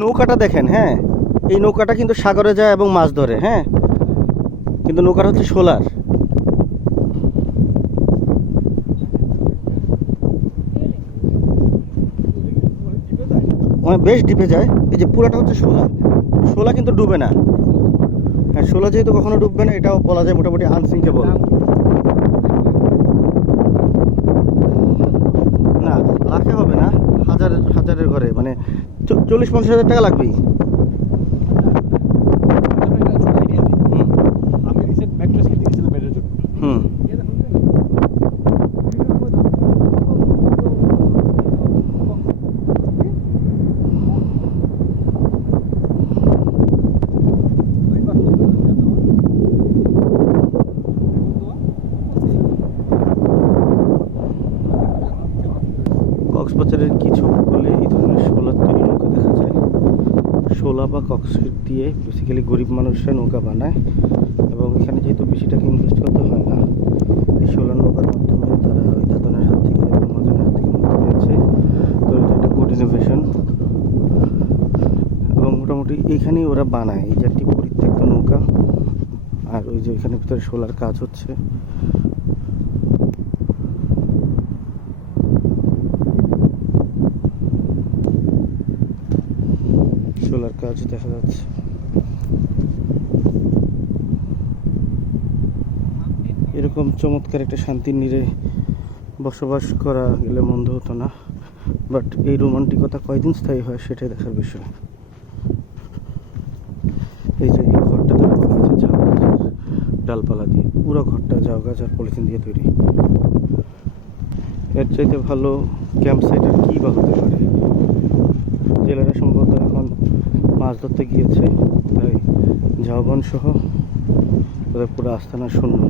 নৌকাটা দেখেন হ্যাঁ? এই নৌকাটা কিন্তু সাগরে যায় এবং মাছ ধরে হ্যাঁ? কিন্তু নৌকাটা হচ্ছে সোলার। বেশ ডিপে যায়। এই যে পুরাটা হচ্ছে শোলা শোলা কিন্তু ডুবে না। হ্যাঁ শোলা যেহেতু কখনো ডুববে না, এটাও বলা যায় মোটামুটি আনসিঙ্কেবল না লাখে হবে না হাজার হাজারের ঘরে মানে চল্লিশ পঞ্চাশ হাজার টাকা লাগবেই। কক্সবাজারের কিছু উপকূলে এই ধরনের শোলার তৈরি নৌকা দেখা যায়। শোলা বা কক্সফিট দিয়ে বেসিক্যালি গরিব মানুষরা নৌকা বানায় এবং এখানে যেহেতু বেশি টাকা ইনভেস্ট করতে হয় না, এই শোলা নৌকার মাধ্যমে তারা ওই দাদনের হাত থেকে মহাজনের হাত থেকে নৌকা পেয়েছে। তো এটা একটা গুড ইনোভেশন এবং মোটামুটি এইখানেই ওরা বানায়, এই যে একটি পরিত্যক্ত নৌকা। আর ওই যে এখানে ভিতরে শোলার কাজ হচ্ছে। শোলার কাজ দেখা যাচ্ছে। এরকম চমৎকার একটা শান্তির নীড়ে বসবাস করা গেলে মন্দ হতো না। বাট এই রোমান্টিকতা কয়দিন স্থায়ী হয় সেটাই দেখার বিষয়। এই যে এই ঘরটা তারা বানিয়েছে ঝাউ গাছের ডালপালা দিয়ে, পুরো ঘরটা ঝাউ গাছ আর পলিথিন দিয়ে তৈরি। এর চাইতে ভালো ক্যাম্প সাইট আর কী বা হতে পারে? জেলেরা সম্ভবত মাছ ধরতে গিয়েছে তাই ঝাউবন সহ ওদের পুরো আস্তানা শূন্য।